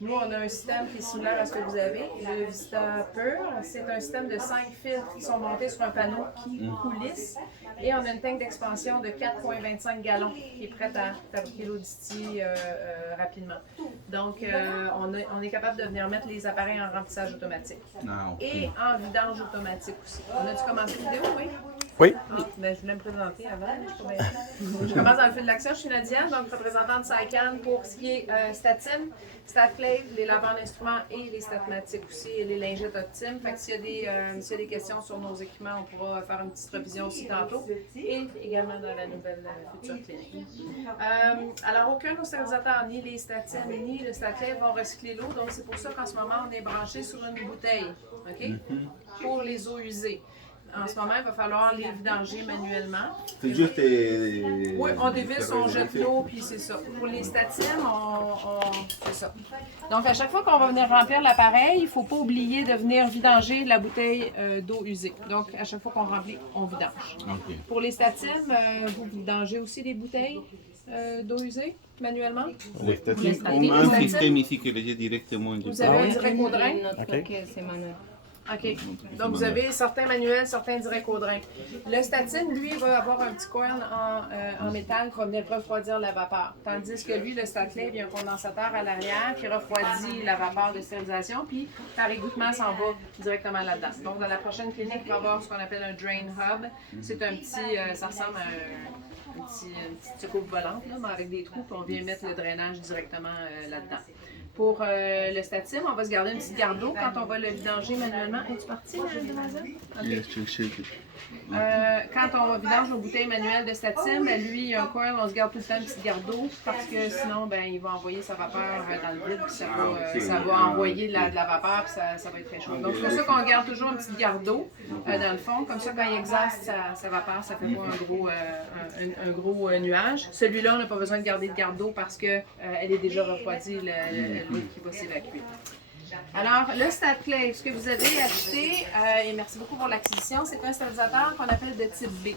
Nous, on a un système qui est similaire à ce que vous avez. Le Vista Pur, c'est un système de 5 filtres qui sont montés sur un panneau qui coulisse. Et on a une tank d'expansion de 4,25 gallons qui est prête à fabriquer l'eau distillée rapidement. Donc, on est capable de venir mettre les appareils en remplissage automatique. Ah, ok. Et en vidange automatique aussi. On a-tu commencé la vidéo, oui? Oui. Ah, ben, je voulais me présenter avant. Je commence dans le fil de l'action. Je suis Nadia, donc représentante de SciCan pour ce qui est Statim, StatClave, les laveurs d'instruments et les Statmatiques aussi, et les lingettes Optim. Fait que s'il y a des questions sur nos équipements, on pourra faire une petite revision aussi tantôt. Et également dans la nouvelle future clinique. Alors, aucun de nos stérilisateurs, ni les Statim, ni le StatClave, vont recycler l'eau. Donc, c'est pour ça qu'en ce moment, on est branché sur une bouteille, OK? Pour les eaux usées. En ce moment, il va falloir les vidanger manuellement. C'est juste. Oui, on dévisse, on jette l'eau, puis c'est ça. Pour les statines, c'est ça. Donc, à chaque fois qu'on va venir remplir l'appareil, il ne faut pas oublier de venir vidanger la bouteille d'eau usée. Donc, à chaque fois qu'on remplit, on vidange. Ok. Pour les statines, vous vidangez aussi les bouteilles d'eau usée manuellement? Les statiques, on a un système ici qui les jette directement. Vous avez un direct au drain? OK. C'est manuel. OK. Donc, vous avez certains manuels, certains directs au drain. Le statine, lui, va avoir un petit coil en métal qui va venir refroidir la vapeur. Tandis que lui, le StatClave, il y a un condensateur à l'arrière qui refroidit la vapeur de stérilisation, puis par égouttement, s'en va directement là-dedans. Donc, dans la prochaine clinique, il va y avoir ce qu'on appelle un drain hub. C'est un petit, ça ressemble à une petite soucoupe volante, là, mais avec des trous, puis on vient mettre le drainage directement là-dedans. Pour le statim, on va se garder une petite garde d'eau quand on va le vidanger manuellement. Es-tu parti, Demoiselle? OK. Quand on vidange nos bouteilles manuelles de statim, ben lui, il y a un coil, on se garde tout le temps une petite garde d'eau parce que sinon, ben, il va envoyer sa vapeur dans le vide, puis ça va envoyer de la vapeur, puis ça va être très chaud. Donc, c'est pour ça qu'on garde toujours une petite garde d'eau dans le fond. Comme ça, quand il exhaust sa vapeur, ça fait pas un gros nuage. Celui-là, on n'a pas besoin de garder de garde d'eau parce qu'elle est déjà refroidie, l'eau qui va s'évacuer. Alors, le StatClave, ce que vous avez acheté, et merci beaucoup pour l'acquisition, c'est un stérilisateur qu'on appelle de type B.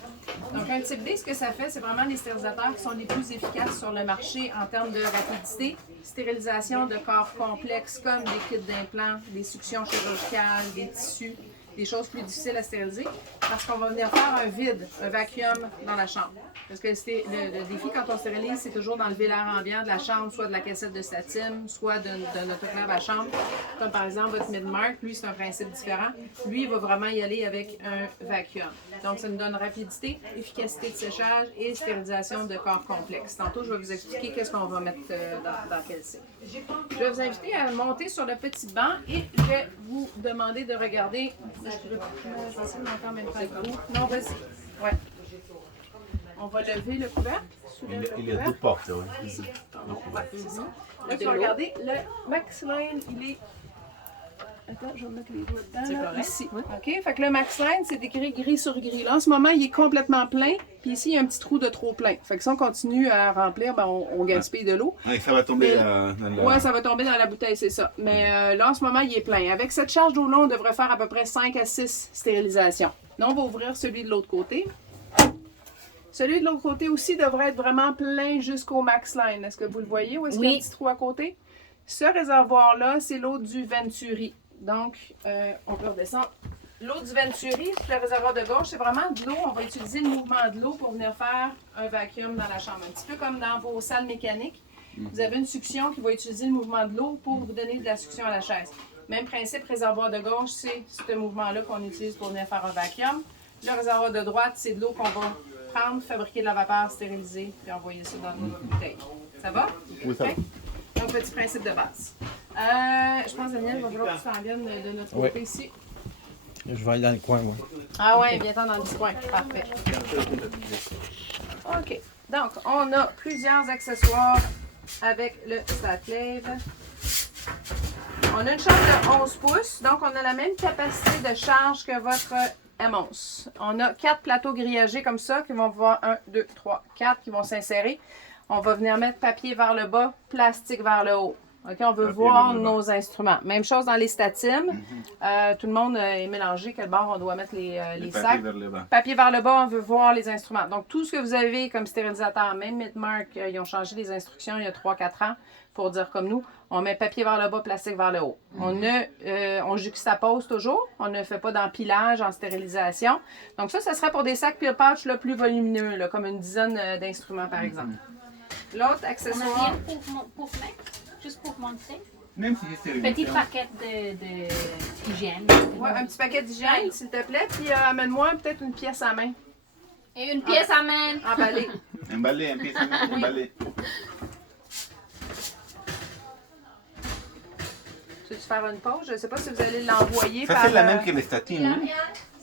Donc, un type B, ce que ça fait, c'est vraiment les stérilisateurs qui sont les plus efficaces sur le marché en termes de rapidité, stérilisation de corps complexes comme des kits d'implants, des suctions chirurgicales, des tissus, des choses plus difficiles à stériliser, parce qu'on va venir faire un vide, un vacuum dans la chambre. Parce que le défi quand on stérilise, c'est toujours d'enlever l'air ambiant de la chambre, soit de la cassette de statim, soit de notre autoclave à chambre. Comme par exemple votre Midmark, lui c'est un principe différent. Lui, il va vraiment y aller avec un vacuum. Donc ça nous donne rapidité, efficacité de séchage et stérilisation de corps complexes. Tantôt, je vais vous expliquer qu'est-ce qu'on va mettre dans quel cycle. Je vais vous inviter à monter sur le petit banc et je vais vous demander de regarder. Je vais essayer de monter en même temps que vous. Non, vas-y. Ouais. On va lever le couvercle. Il y a deux portes. Oui. Ouais, c'est ça. Là, tu vas regarder, le MaxLine, il est... Attends, je vais mettre les doigts dedans. C'est là, correct. ici. Oui. OK? Fait que le MaxLine, c'est écrit gris sur gris. Là, en ce moment, il est complètement plein. Puis ici, il y a un petit trou de trop plein. Fait que si on continue à remplir, ben, on gaspille de l'eau. Ouais, ça va tomber dans la... Oui, ça va tomber dans la bouteille, c'est ça. Mais là, en ce moment, il est plein. Avec cette charge d'eau-là, on devrait faire à peu près 5 à 6 stérilisations. Là, on va ouvrir celui de l'autre côté. Celui de l'autre côté aussi devrait être vraiment plein jusqu'au MaxLine. Est-ce que vous le voyez ou est-ce qu'il y a un petit trou à côté? Ce réservoir-là, c'est l'eau du Venturi. Donc, on peut redescendre. L'eau du Venturi, le réservoir de gauche, c'est vraiment de l'eau. On va utiliser le mouvement de l'eau pour venir faire un vacuum dans la chambre. Un petit peu comme dans vos salles mécaniques. Vous avez une succion qui va utiliser le mouvement de l'eau pour vous donner de la succion à la chaise. Même principe, réservoir de gauche, c'est ce mouvement-là qu'on utilise pour venir faire un vacuum. Le réservoir de droite, c'est de l'eau qu'on va prendre, fabriquer de la vapeur, stériliser, puis envoyer ça dans notre bouteille. Ça va? Oui, ça va. Donc, petit principe de base. Je pense, Daniel, il va falloir que tu t'en viennes de notre côté ici. Je vais aller dans le coin, moi. Ah ouais, viens-t'en dans le petit coin. Parfait. OK. Donc, on a plusieurs accessoires avec le StatClave. On a une chambre de 11 pouces, donc on a la même capacité de charge que votre M11. On a 4 plateaux grillagés comme ça qui vont voir 1, 2, 3, 4 qui vont s'insérer. On va venir mettre papier vers le bas, plastique vers le haut. OK, on veut voir nos instruments. Même chose dans les statimes. Tout le monde est mélangé. Quel bord on doit mettre les sacs. Vers le bas. Papier vers le bas, on veut voir les instruments. Donc, tout ce que vous avez comme stérilisateur, même Midmark, ils ont changé les instructions il y a 3-4 ans pour dire comme nous. On met papier vers le bas, plastique vers le haut. On juxtapose toujours. On ne fait pas d'empilage en stérilisation. Donc, ça serait pour des sacs peel pouch là, plus volumineux, là, comme une dizaine d'instruments, par exemple. L'autre On a accessoire... rien pour mettre, juste pour montrer. Même si c'est stérile. Petit paquet d'hygiène. Ouais, un petit paquet d'hygiène, s'il te plaît. Puis amène-moi peut-être une pièce à main. Et une pièce à main. Emballée. Emballé, empieza a emballé. Tu veux faire une pause? Je ne sais pas si vous allez l'envoyer Ça, par... c'est la même que les statines, hein?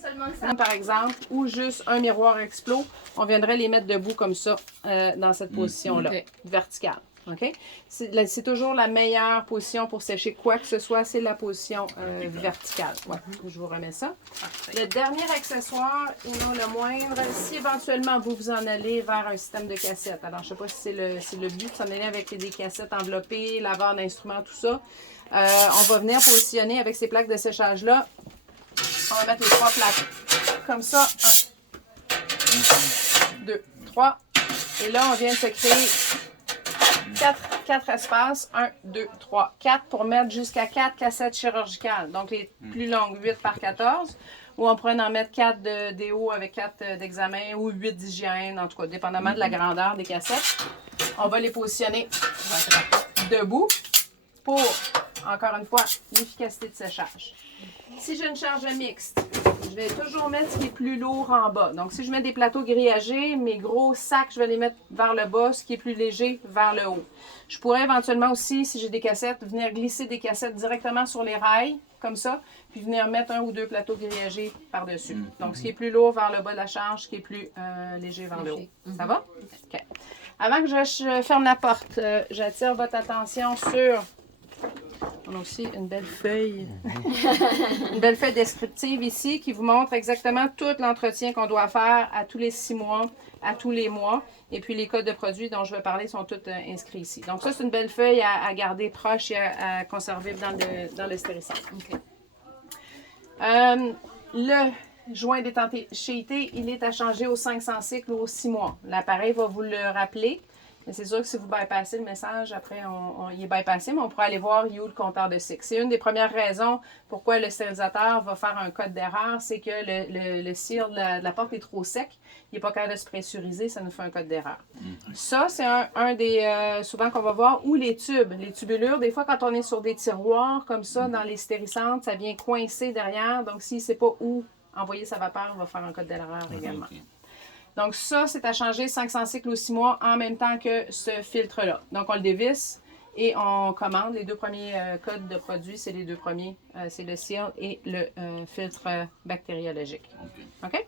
Seulement ça. par exemple, ou juste un miroir explos, on viendrait les mettre debout comme ça, dans cette position-là, Ok. verticale. OK? C'est toujours la meilleure position pour sécher quoi que ce soit, c'est la position verticale. Ouais, je vous remets ça. Le dernier accessoire, et non le moindre, si éventuellement vous vous en allez vers un système de cassettes, alors je ne sais pas si c'est le but de s'en aller avec des cassettes enveloppées, laveurs d'instruments, tout ça, on va venir positionner avec ces plaques de séchage-là. On va mettre les 3 plaques comme ça. 1, 2, 3. Et là, on vient de se créer 4 espaces. 1, 2, 3, 4 pour mettre jusqu'à 4 cassettes chirurgicales. Donc, les plus longues, 8 par 14. Ou on pourrait en mettre 4 de déo avec 4 d'examen ou 8 d'hygiène, en tout cas, dépendamment de la grandeur des cassettes. On va les positionner debout pour, encore une fois, l'efficacité de séchage. Si j'ai une charge mixte, je vais toujours mettre ce qui est plus lourd en bas. Donc, si je mets des plateaux grillagés, mes gros sacs, je vais les mettre vers le bas, ce qui est plus léger vers le haut. Je pourrais éventuellement aussi, si j'ai des cassettes, venir glisser des cassettes directement sur les rails, comme ça, puis venir mettre 1 ou 2 plateaux grillagés par-dessus. Donc, ce qui est plus lourd vers le bas de la charge, ce qui est plus léger vers le haut. Ça va? OK. Avant que je ferme la porte, j'attire votre attention sur... On a aussi une belle feuille. Une belle feuille descriptive ici qui vous montre exactement tout l'entretien qu'on doit faire à tous les 6 mois, à tous les mois. Et puis les codes de produits dont je vais parler sont tous inscrits ici. Donc ça, c'est une belle feuille à garder proche et à conserver dans le stérilisant. Okay. Le joint d'étanchéité, il est à changer aux 500 cycles ou aux 6 mois. L'appareil va vous le rappeler. Mais c'est sûr que si vous bypassez le message, après, il est bypassé, mais on pourra aller voir où le compteur de cycle. C'est une des premières raisons pourquoi le stérilisateur va faire un code d'erreur, c'est que le seal de la porte est trop sec. Il n'est pas capable de se pressuriser, ça nous fait un code d'erreur. Ça, c'est un des, souvent qu'on va voir, ou les tubes, les tubulures. Des fois, quand on est sur des tiroirs comme ça, dans les stérilisantes, ça vient coincer derrière. Donc, s'il ne sait pas où envoyer sa vapeur, on va faire un code d'erreur également. Okay. Donc ça, c'est à changer 500 cycles aux 6 mois en même temps que ce filtre-là. Donc on le dévisse et on commande. Les 2 premiers codes de produits, c'est les 2 premiers. C'est le seal et le filtre bactériologique. OK?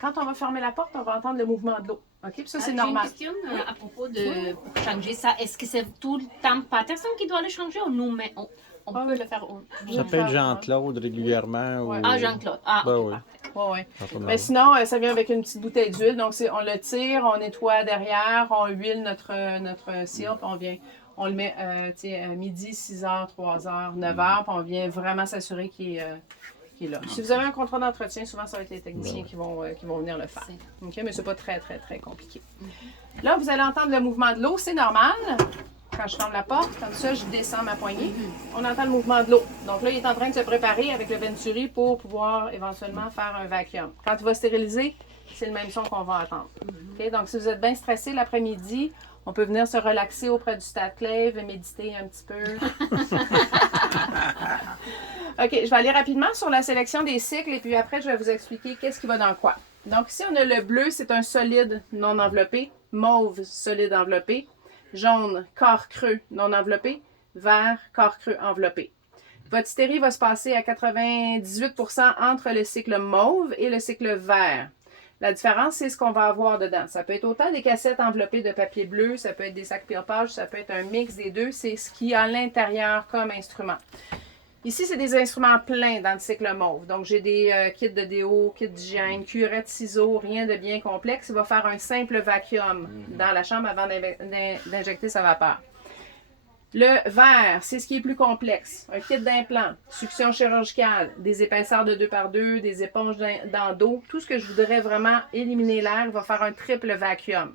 Quand on va fermer la porte, on va entendre le mouvement de l'eau. OK? Puis ça, c'est normal. J'ai une question à propos de pour changer ça. Est-ce que c'est tout le temps Patterson qui doit le changer ou nous, mais on peut le faire? Ça peut être Jean-Claude régulièrement. Ouais. Ou... Ah, Jean-Claude. Ah, Ben ok, oui. parfait. Ouais. Pas mal. Mais sinon, ça vient avec une petite bouteille d'huile. Donc, on le tire, on nettoie derrière, on huile notre seal, puis on le met à midi, 6h, 3h, 9h, puis on vient vraiment s'assurer qu'il est là. Si vous avez un contrat d'entretien, souvent, ça va être les techniciens qui vont venir le faire. OK? Mais c'est pas très, très, très compliqué. Là, vous allez entendre le mouvement de l'eau. C'est normal. Quand je ferme la porte, comme ça, je descends ma poignée. On entend le mouvement de l'eau. Donc là, il est en train de se préparer avec le Venturi pour pouvoir éventuellement faire un vacuum. Quand il va stériliser, c'est le même son qu'on va entendre. Okay? Donc, si vous êtes bien stressé l'après-midi, on peut venir se relaxer auprès du Statclave et méditer un petit peu. OK, je vais aller rapidement sur la sélection des cycles et puis après, je vais vous expliquer qu'est-ce qui va dans quoi. Donc ici, on a le bleu, c'est un solide non enveloppé. Mauve, solide enveloppé. Jaune, corps creux non enveloppé. Vert, corps creux enveloppé. Votre stérie va se passer à 98% entre le cycle mauve et le cycle vert. La différence, c'est ce qu'on va avoir dedans. Ça peut être autant des cassettes enveloppées de papier bleu, ça peut être des sacs peel pouch, ça peut être un mix des deux. C'est ce qu'il y a à l'intérieur comme instrument. Ici, c'est des instruments pleins dans le cycle mauve. Donc, j'ai des kits de déo, kits d'hygiène, curettes, ciseaux, rien de bien complexe. Il va faire un simple vacuum dans la chambre avant d'injecter sa vapeur. Le vert, c'est ce qui est plus complexe. Un kit d'implant, succion chirurgicale, des épaisseurs de 2x2, des éponges d'endo. Tout ce que je voudrais vraiment éliminer l'air va faire un triple vacuum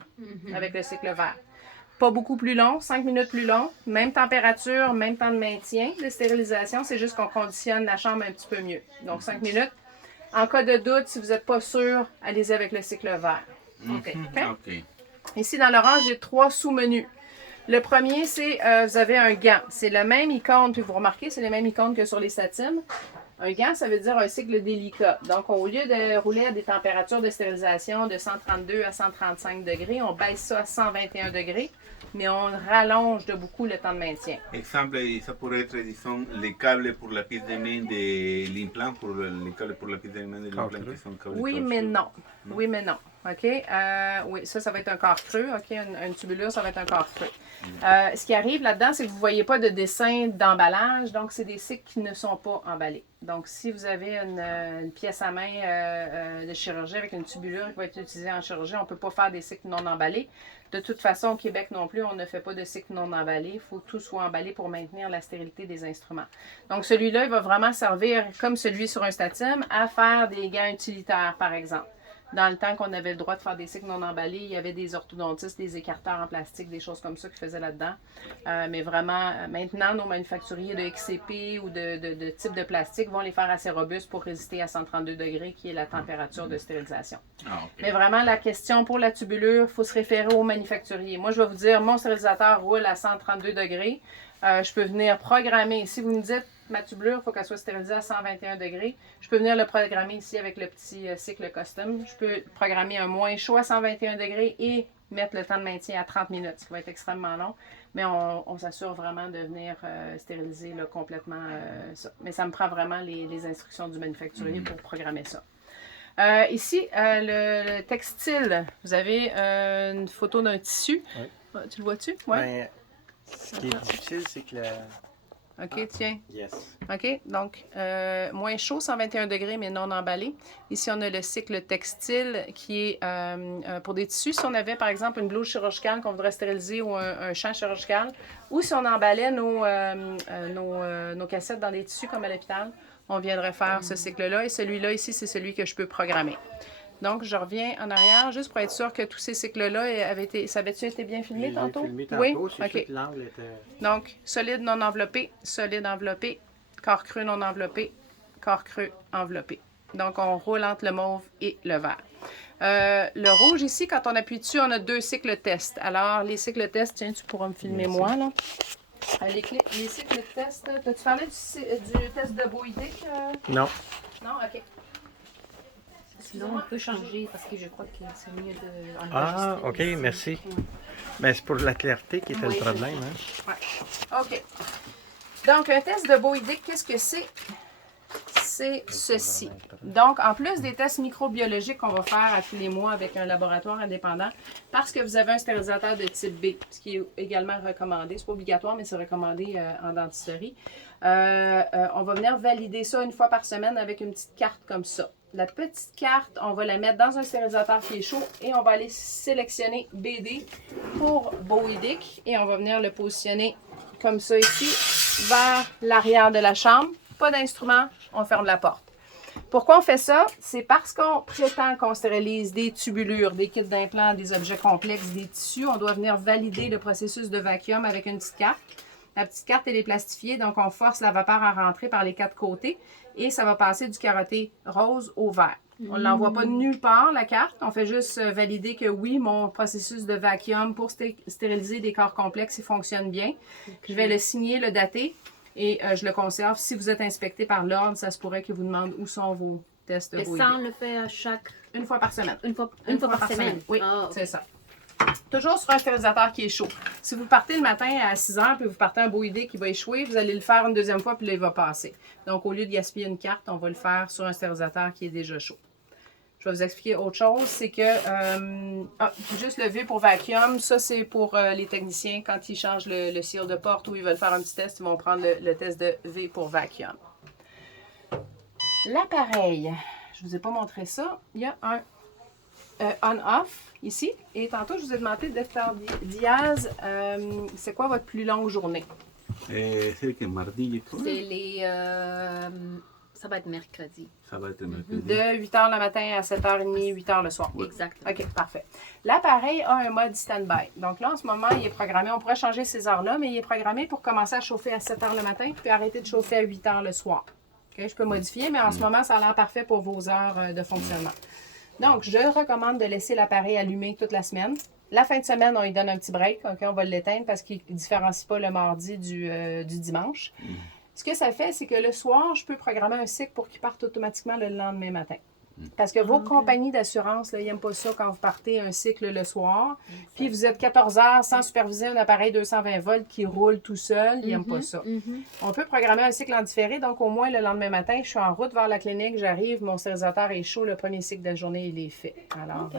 avec le cycle vert. Pas beaucoup plus long, 5 minutes plus long. Même température, même temps de maintien de stérilisation. C'est juste qu'on conditionne la chambre un petit peu mieux. Donc 5 minutes. En cas de doute, si vous n'êtes pas sûr, allez-y avec le cycle vert. OK. Ici, dans l'orange, j'ai 3 sous-menus. Le premier, c'est vous avez un gant. C'est le même icône, puis vous remarquez, c'est les mêmes icônes que sur les statines. Un gant, ça veut dire un cycle délicat. Donc, au lieu de rouler à des températures de stérilisation de 132 à 135 degrés, on baisse ça à 121 degrés, mais on rallonge de beaucoup le temps de maintien. Exemple, ça pourrait être, disons, les câbles pour la pièce de main de l'implant, pour les câbles pour la pièce de main de l'implant qui sont câbles. Oui, mais non. Oui, mais non. OK? Oui, ça va être un corps creux. OK? Une tubulure, ça va être un corps creux. Ce qui arrive là-dedans, c'est que vous ne voyez pas de dessin d'emballage. Donc, c'est des cycles qui ne sont pas emballés. Donc, si vous avez une pièce à main de chirurgie avec une tubulure qui va être utilisée en chirurgie, on ne peut pas faire des cycles non emballés. De toute façon, au Québec non plus, on ne fait pas de cycle non emballé. Il faut que tout soit emballé pour maintenir la stérilité des instruments. Donc, celui-là, il va vraiment servir, comme celui sur un statine, à faire des gants utilitaires, par exemple. Dans le temps qu'on avait le droit de faire des cycles non emballés, il y avait des orthodontistes, des écarteurs en plastique, des choses comme ça qu'ils faisaient là-dedans. Mais vraiment, maintenant, nos manufacturiers de XCP ou de type de plastique vont les faire assez robustes pour résister à 132 degrés, qui est la température de stérilisation. Mais vraiment, la question pour la tubulure, il faut se référer au manufacturier. Moi, je vais vous dire, mon stérilisateur roule à 132 degrés. Je peux venir programmer. Si vous me dites, ma tubulure, il faut qu'elle soit stérilisée à 121 degrés. Je peux venir le programmer ici avec le petit cycle custom. Je peux programmer un moins chaud à 121 degrés et mettre le temps de maintien à 30 minutes, ce qui va être extrêmement long. Mais on s'assure vraiment de venir stériliser là, complètement ça. Mais ça me prend vraiment les instructions du manufacturier pour programmer ça. Ici, le textile, vous avez une photo d'un tissu. Oui. Tu le vois-tu? Oui. Ben, ce qui est difficile, c'est que OK, tiens. Yes. OK, donc moins chaud, 121 degrés, mais non emballé. Ici, on a le cycle textile qui est pour des tissus. Si on avait, par exemple, une blouse chirurgicale qu'on voudrait stériliser ou un champ chirurgical, ou si on emballait nos cassettes dans des tissus comme à l'hôpital, on viendrait faire ce cycle-là. Et celui-là, ici, c'est celui que je peux programmer. Donc, je reviens en arrière juste pour être sûr que tous ces cycles-là ça avait-tu été bien filmé tantôt? Filmé tantôt, Oui? c'est OK. sûr que l'angle était... Donc, solide non enveloppé, solide enveloppé, corps creux non enveloppé, corps creux enveloppé. Donc, on roule entre le mauve et le vert. Le rouge ici, quand on appuie dessus, on a 2 cycles test. Alors, les cycles test, tiens, tu pourras me filmer moi, là. Les cycles test, t'as-tu parlé du test de Bouygues? Non. Non? OK. Sinon, on peut changer parce que je crois que c'est mieux de. Ah, OK, merci. Ben, c'est pour la clarté qui était le problème. Hein? Ouais. OK. Donc, un test de Bouygues, qu'est-ce que c'est? C'est ceci. Donc, en plus des tests microbiologiques qu'on va faire à tous les mois avec un laboratoire indépendant, parce que vous avez un stérilisateur de type B, ce qui est également recommandé. C'est pas obligatoire, mais c'est recommandé en dentisterie. On va venir valider ça une fois par semaine avec une petite carte comme ça. La petite carte, on va la mettre dans un stérilisateur qui est chaud et on va aller sélectionner BD pour Bouygues et on va venir le positionner comme ça ici vers l'arrière de la chambre. Pas d'instrument, on ferme la porte. Pourquoi on fait ça? C'est parce qu'on prétend qu'on stérilise des tubulures, des kits d'implants, des objets complexes, des tissus. On doit venir valider le processus de vacuum avec une petite carte. La petite carte, elle est plastifiée, donc on force la vapeur à rentrer par les 4 côtés et ça va passer du carotté rose au vert. On ne l'envoie pas nulle part, la carte. On fait juste valider que oui, mon processus de vacuum pour stériliser des corps complexes, il fonctionne bien. Je vais le signer, le dater et je le conserve. Si vous êtes inspecté par l'ordre, ça se pourrait qu'il vous demande où sont vos tests de Et Bouygues. ça, on le fait à chaque... Une fois par semaine. Une fois par semaine? Oui, Ah, okay. C'est ça. Toujours sur un stérilisateur qui est chaud. Si vous partez le matin à 6 h puis vous partez un Bouygues qui va échouer, vous allez le faire une deuxième fois puis là, il va passer. Donc, au lieu de gaspiller une carte, on va le faire sur un stérilisateur qui est déjà chaud. je vais vous expliquer autre chose. C'est que, juste le V pour vacuum, ça c'est pour les techniciens quand ils changent le seal de porte ou ils veulent faire un petit test, ils vont prendre le test de V pour vacuum. L'appareil, je ne vous ai pas montré ça. Il y a un on-off ici. Et tantôt, je vous ai demandé de faire Diaz, c'est quoi votre plus longue journée? C'est que mardi, je crois. C'est les. Ça va être mercredi. Ça va être mercredi. De 8h le matin à 7h30, 8h le soir. Exactement. OK, parfait. L'appareil a un mode stand-by. Donc là, en ce moment, il est programmé. On pourrait changer ces heures-là, mais il est programmé pour commencer à chauffer à 7h le matin puis arrêter de chauffer à 8h le soir. OK, je peux modifier, mais en ce moment, ça a l'air parfait pour vos heures de fonctionnement. Donc, je recommande de laisser l'appareil allumé toute la semaine. La fin de semaine, on lui donne un petit break. OK, on va l'éteindre parce qu'il ne différencie pas le mardi du dimanche. Ce que ça fait, c'est que le soir, je peux programmer un cycle pour qu'il parte automatiquement le lendemain matin. Parce que vos compagnies d'assurance, ils n'aiment pas ça quand vous partez un cycle le soir. Puis vous êtes 14 heures sans superviser un appareil 220 volts qui roule tout seul. Ils n'aiment pas ça. On peut programmer un cycle en différé. Donc, au moins, le lendemain matin, je suis en route vers la clinique, j'arrive, mon stérilisateur est chaud, le premier cycle de la journée, il est fait. Alors,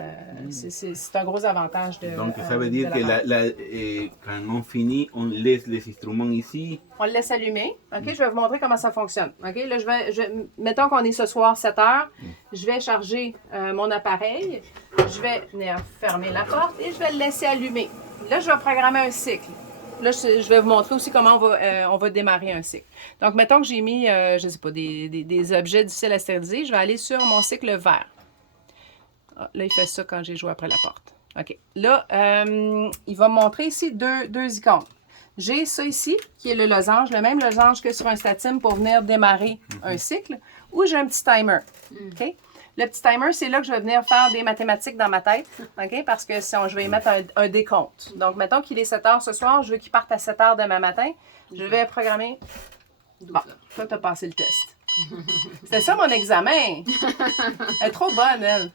c'est un gros avantage de Donc, ça veut dire que quand on finit, on laisse les instruments ici. On le laisse allumer. OK, je vais vous montrer comment ça fonctionne. OK, là, mettons qu'on est ce soir 7 heures. Je vais charger mon appareil. Je vais venir fermer la porte et je vais le laisser allumer. Là, je vais programmer un cycle. Là, je vais vous montrer aussi comment on va démarrer un cycle. Donc, mettons que j'ai mis, je ne sais pas, des objets difficiles à stériliser. Je vais aller sur mon cycle vert. Ah, là, il fait ça quand j'ai joué après la porte. OK. Là, il va me montrer ici deux icônes. J'ai ça ici, qui est le losange, le même losange que sur un statine pour venir démarrer un cycle, ou j'ai un petit timer. OK? Le petit timer, c'est là que je vais venir faire des mathématiques dans ma tête, OK? Parce que je vais y mettre un décompte. Donc, mettons qu'il est 7 h ce soir, je veux qu'il parte à 7 h demain matin. Je vais programmer. Bon, toi, tu as passé le test. C'était ça mon examen. Elle est trop bonne, elle.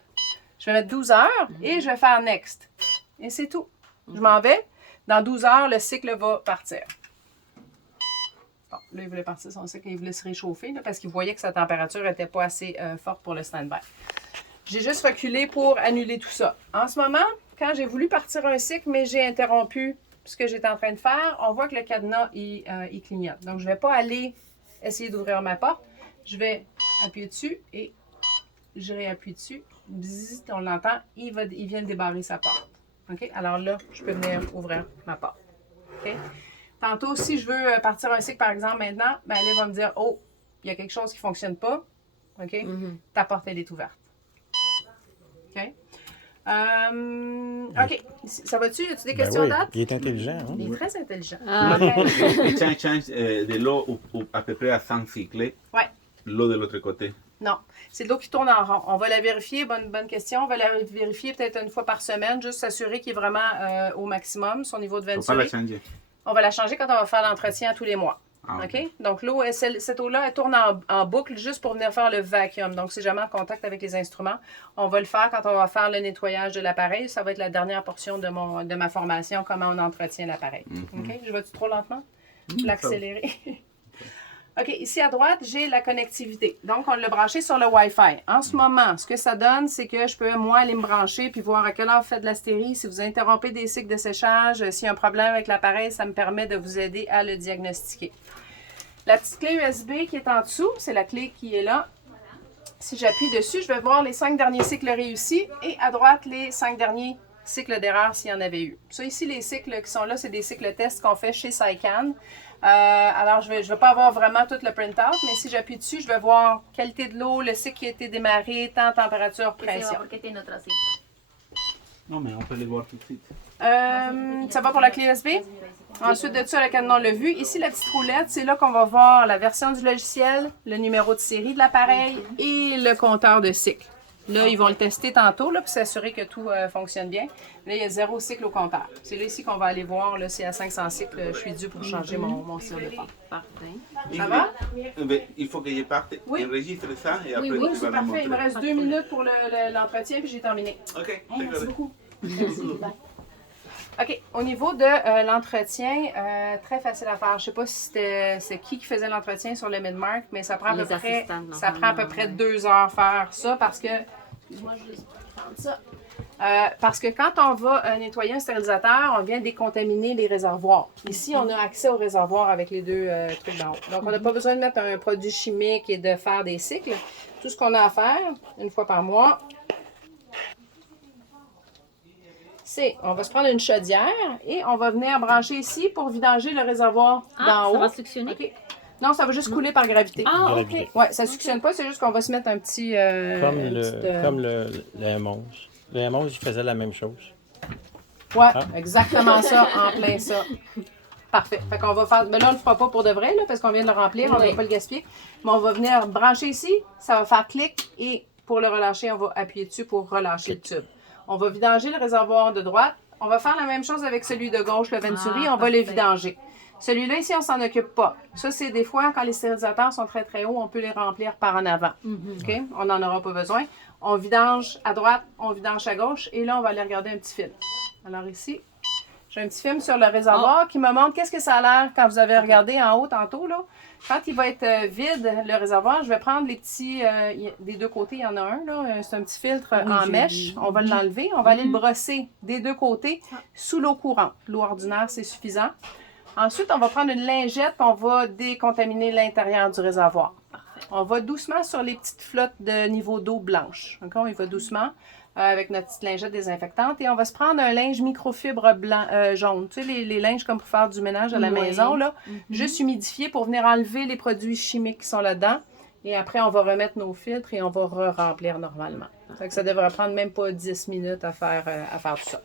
Je vais mettre 12 heures et je vais faire next. Et c'est tout. Je m'en vais. Dans 12 heures, le cycle va partir. Bon, là, il voulait partir son cycle et il voulait se réchauffer là, parce qu'il voyait que sa température n'était pas assez forte pour le stand-by. J'ai juste reculé pour annuler tout ça. En ce moment, quand j'ai voulu partir un cycle, mais j'ai interrompu ce que j'étais en train de faire, on voit que le cadenas, il clignote. Donc, je ne vais pas aller essayer d'ouvrir ma porte. Je vais appuyer dessus et je réappuie dessus. Bzzz, on l'entend, il vient de débarrer sa porte. OK? Alors là, je peux venir ouvrir ma porte. OK? Tantôt, si je veux partir un cycle, par exemple, maintenant, ben, elle va me dire, oh, il y a quelque chose qui ne fonctionne pas. OK? Ta porte, elle est ouverte. OK? OK. Ça va-tu? As-tu des questions oui, d'autres? il est intelligent. Hein? Il est très intelligent. Il change de l'eau à peu près à 100 cycles. Oui. L'eau de l'autre côté. Non, c'est de l'eau qui tourne en rond. On va la vérifier, bonne question. On va la vérifier peut-être une fois par semaine, juste s'assurer qu'il est vraiment au maximum, son niveau de Il ne faut pas la venturi. changer. On va la changer quand on va faire l'entretien tous les mois. Ah, OK? Donc, l'eau, cette eau-là, elle tourne en boucle juste pour venir faire le vacuum. Donc, si jamais en contact avec les instruments, on va le faire quand on va faire le nettoyage de l'appareil. Ça va être la dernière portion de ma formation, comment on entretient l'appareil. OK? Je vais-tu trop lentement? L'accélérer. OK, ici à droite, j'ai la connectivité. Donc, on l'a branché sur le Wi-Fi. En ce moment, ce que ça donne, c'est que je peux, moi, aller me brancher puis voir à quelle heure vous faites de la stérie. Si vous interrompez des cycles de séchage, s'il y a un problème avec l'appareil, ça me permet de vous aider à le diagnostiquer. La petite clé USB qui est en dessous, c'est la clé qui est là. Si j'appuie dessus, je vais voir les 5 derniers cycles réussis et à droite, les 5 derniers cycles d'erreur s'il y en avait eu. Ça, ici, les cycles qui sont là, c'est des cycles tests qu'on fait chez Sycan. Alors, je vais pas avoir vraiment tout le print-out, mais si j'appuie dessus, je vais voir qualité de l'eau, le cycle qui a été démarré, temps, température, pression. Non, mais on peut les voir tout de suite. Ça va pour la clé USB? Ensuite de ça, le cadenas, on l'a vu. Ici, la petite roulette, c'est là qu'on va voir la version du logiciel, le numéro de série de l'appareil et le compteur de cycle. Là, ils vont le tester tantôt là, pour s'assurer que tout fonctionne bien. Là, il y a 0 cycle au compteur. C'est là ici qu'on va aller voir là, si à 500 cycles, je suis due pour changer mon cire de porte. Parfait. Ça va? Il faut que je parte. Oui. Enregistre ça et après Oui, tu c'est vas me parfait. montrer. Il me reste 2 minutes pour l'entretien, puis j'ai terminé. Ok, Hey, merci d'accord. beaucoup. Merci. Bye. OK. Au niveau de l'entretien, très facile à faire. Je ne sais pas si c'est qui faisait l'entretien sur le Midmark, mais ça prend à peu Les près, assistants, ça prend à peu près 2 heures faire ça parce que Excuse-moi, je vais juste prendre ça. Parce que quand on va nettoyer un stérilisateur, on vient décontaminer les réservoirs. Ici, on a accès au réservoir avec les deux trucs d'en haut. Donc, on n'a pas besoin de mettre un produit chimique et de faire des cycles. Tout ce qu'on a à faire, une fois par mois, c'est, on va se prendre une chaudière et on va venir brancher ici pour vidanger le réservoir d'en haut. Ça va suctionner? OK. Non, ça va juste couler par gravité. Ah, ok. Gravité. Ouais, ça ne suctionne pas, c'est juste qu'on va se mettre un petit... Comme le M11. Le M11, il faisait la même chose. Ouais, Ah. exactement ça, en plein ça. Parfait. Fait qu'on va faire... Mais là, on ne le fera pas pour de vrai, là, parce qu'on vient de le remplir, on ne va pas le gaspiller. Mais on va venir brancher ici, ça va faire clic, et pour le relâcher, on va appuyer dessus pour relâcher le tube. On va vidanger le réservoir de droite. On va faire la même chose avec celui de gauche, le Venturi, on va le vidanger. Celui-là, ici, on s'en occupe pas. Ça, c'est des fois, quand les stérilisateurs sont très, très hauts, on peut les remplir par en avant. OK? On n'en aura pas besoin. On vidange à droite, on vidange à gauche, et là, on va aller regarder un petit film. Alors ici, j'ai un petit film sur le réservoir qui me montre qu'est-ce que ça a l'air quand vous avez regardé en haut tantôt, là. Quand il va être vide, le réservoir, je vais prendre les petits... des deux côtés, il y en a un, là. C'est un petit filtre en mèche. On va l'enlever. On va aller le brosser des deux côtés sous l'eau courante. L'eau ordinaire, c'est suffisant. Ensuite, on va prendre une lingette et on va décontaminer l'intérieur du réservoir. On va doucement sur les petites flottes de niveau d'eau blanche. Okay? On y va doucement avec notre petite lingette désinfectante. Et on va se prendre un linge microfibre blanc, jaune. Tu sais, les linges comme pour faire du ménage à la maison, là. Juste humidifié pour venir enlever les produits chimiques qui sont là-dedans. Et après, on va remettre nos filtres et on va re-remplir normalement. Ça devrait prendre même pas 10 minutes à faire tout ça.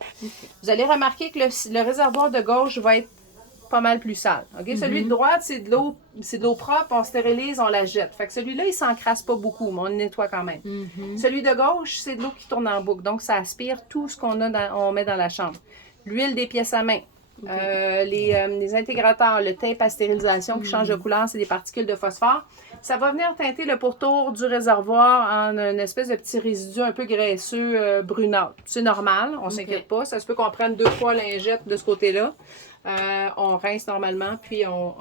Vous allez remarquer que le réservoir de gauche va être pas mal plus sale. Okay? Celui de droite, c'est de l'eau propre, on stérilise, on la jette. Fait que celui-là, il s'encrasse pas beaucoup, mais on le nettoie quand même. Celui de gauche, c'est de l'eau qui tourne en boucle. Donc, ça aspire tout ce qu'on a on met dans la chambre. L'huile des pièces à main, les intégrateurs, le tape à stérilisation qui change de couleur, c'est des particules de phosphore. Ça va venir teinter le pourtour du réservoir en une espèce de petit résidu un peu graisseux brunâtre. C'est normal, on s'inquiète pas. Ça se peut qu'on prenne 2 fois lingette de ce côté-là. On rince normalement, puis on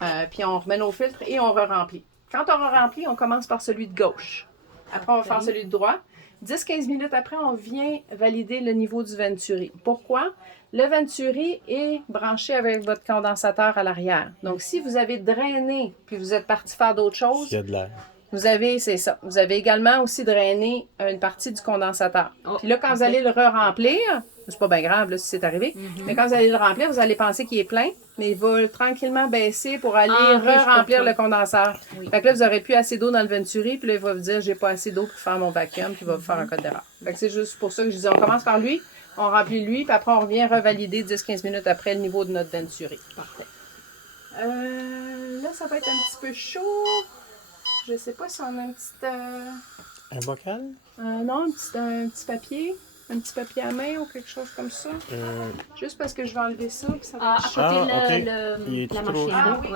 remet nos filtres et on re-remplit. Quand on re-remplit, on commence par celui de gauche. Après, on va faire celui de droite. 10-15 minutes après, on vient valider le niveau du Venturi. Pourquoi? Le Venturi est branché avec votre condensateur à l'arrière. Donc, si vous avez drainé puis vous êtes parti faire d'autres choses, Il y a de l'air. vous avez, c'est ça. Vous avez également aussi drainé une partie du condensateur. Puis là, quand vous allez le re-remplir, c'est pas bien grave là, si c'est arrivé, mais quand vous allez le remplir, vous allez penser qu'il est plein, mais il va tranquillement baisser pour aller re-remplir le condenseur. Fait que là, vous n'aurez plus assez d'eau dans le Venturi, puis là, il va vous dire, j'ai pas assez d'eau pour faire mon vacuum, puis il va vous faire un code d'erreur. Fait que c'est juste pour ça que je disais, on commence par lui, on remplit lui, puis après, on revient revalider 10-15 minutes après le niveau de notre Venturi. Parfait. Là, ça va être un petit peu chaud. Je sais pas si on a un petit... Un bocal? non, un petit papier. Un petit papier à main ou quelque chose comme ça. Juste parce que je vais enlever ça, puis ça va À être côté ok. Il est la trop machine. chaud?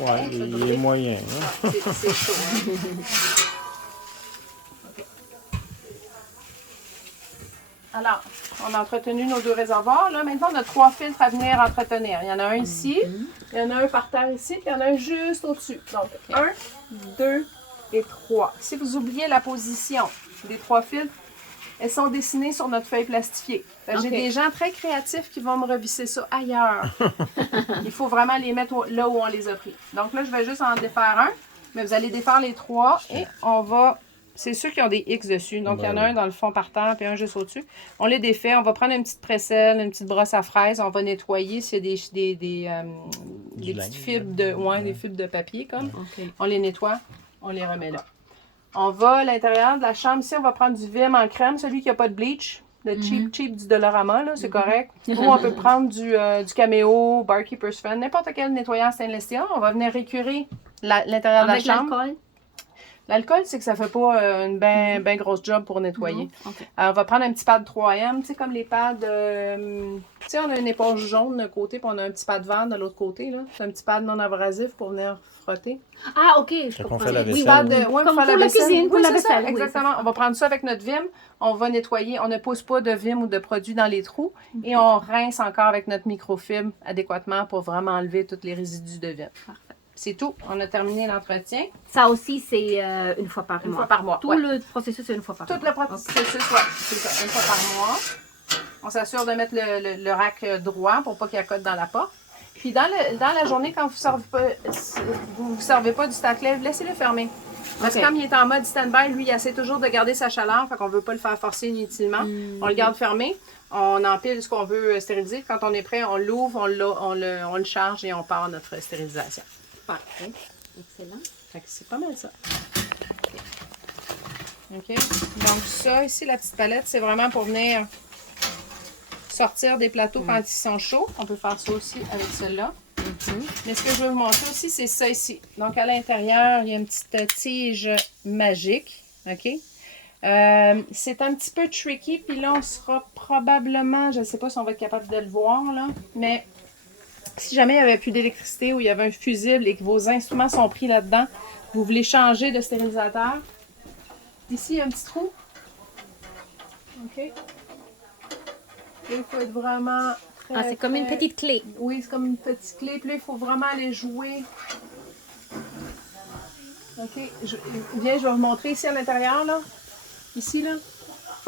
Ouais. Ouais, il est moyen. Hein? C'est chaud. Hein? OK. Alors, on a entretenu nos 2 réservoirs. Là, maintenant, on a 3 filtres à venir entretenir. Il y en a un ici, il y en a un par terre ici, puis il y en a un juste au-dessus. Donc, 1, 2 et 3. Si vous oubliez la position des 3 filtres, elles sont dessinées sur notre feuille plastifiée. J'ai des gens très créatifs qui vont me revisser ça ailleurs. Il faut vraiment les mettre là où on les a pris. Donc là, je vais juste en défaire un, mais vous allez défaire les 3 et on va... C'est ceux qui ont des X dessus. Donc, il y en a un dans le fond par terre puis un juste au-dessus. On les défait. On va prendre une petite précelle, une petite brosse à fraises. On va nettoyer s'il y a des petites fibres des fibres de papier. Comme. On les nettoie. On les remet là. On va à l'intérieur de la chambre. Ici, on va prendre du Vim en crème. Celui qui n'a pas de bleach. Le cheap du Dollarama, là, c'est correct. Ou on peut prendre du Cameo, Barkeeper's Friend, n'importe quel nettoyant stainless steel. On va venir écurer l'intérieur de la chambre. Avec l'alcool? L'alcool, c'est que ça fait pas une ben grosse job pour nettoyer. On va prendre un petit pad 3M, tu sais, comme les pads... tu sais, on a une éponge jaune d'un côté, puis on a un petit pad vert de l'autre côté, là. C'est un petit pad non abrasif pour venir frotter. Ah, OK. Je qu'on comprends. fait la vaisselle. Comme pour la cuisine, pour la vaisselle. Oui, exactement. On va prendre ça avec notre Vim. On va nettoyer. On ne pousse pas de Vim ou de produit dans les trous. Et on rince encore avec notre microfibre adéquatement pour vraiment enlever tous les résidus de Vim. Parfait. C'est tout. On a terminé l'entretien. Ça aussi, c'est une fois par Une mois. fois par mois. Tout ouais. le processus, c'est une fois par Tout mois. le processus, ouais, c'est ça, une fois par mois. On s'assure de mettre le rack droit pour pas qu'il accote dans la porte. Puis dans la journée, quand vous ne servez pas du stack lave, laissez-le fermer. Parce que Ok. comme il est en mode stand-by, lui, il essaie toujours de garder sa chaleur, fait qu'on ne veut pas le faire forcer inutilement. On le garde fermé, on empile ce qu'on veut stériliser. Quand on est prêt, on l'ouvre, on le charge et on part notre stérilisation. Parfait. Excellent. Fait que c'est pas mal ça. OK. Donc ça, ici, la petite palette, c'est vraiment pour venir sortir des plateaux quand ils sont chauds. On peut faire ça aussi avec celle-là. Mais ce que je veux vous montrer aussi, c'est ça ici. Donc à l'intérieur, il y a une petite tige magique. OK? C'est un petit peu tricky, puis là, on sera probablement, je ne sais pas si on va être capable de le voir, là, mais si jamais il n'y avait plus d'électricité ou il y avait un fusible et que vos instruments sont pris là-dedans, vous voulez changer de stérilisateur. Ici, il y a un petit trou. OK? Il faut être vraiment très, Ah, c'est comme une très- petite clé. Oui, c'est comme une petite clé. Puis là, il faut vraiment aller jouer. OK. Viens, je vais vous montrer ici à l'intérieur, là. Ici, là.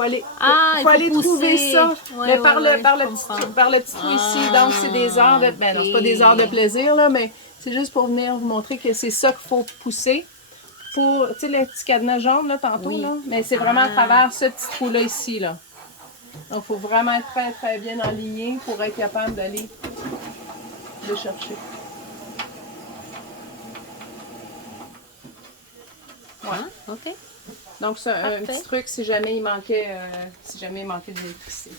Il Ah, faut aller pousser. trouver ça. Ouais, Mais ouais, par, ouais, par, je le comprends. par le petit trou ici. Donc, c'est des heures de... Ben non, c'est pas des heures de plaisir, là, mais c'est juste pour venir vous montrer que c'est ça qu'il faut pousser. Pour, tu sais, le petit cadenas jaune, là, tantôt, Oui. là. Mais c'est vraiment à travers ce petit trou-là ici, là. Donc, il faut vraiment être très, très bien enligné pour être capable d'aller le chercher. Ouais. OK. Donc, c'est un Parfait. petit truc si jamais il manquait d'électricité.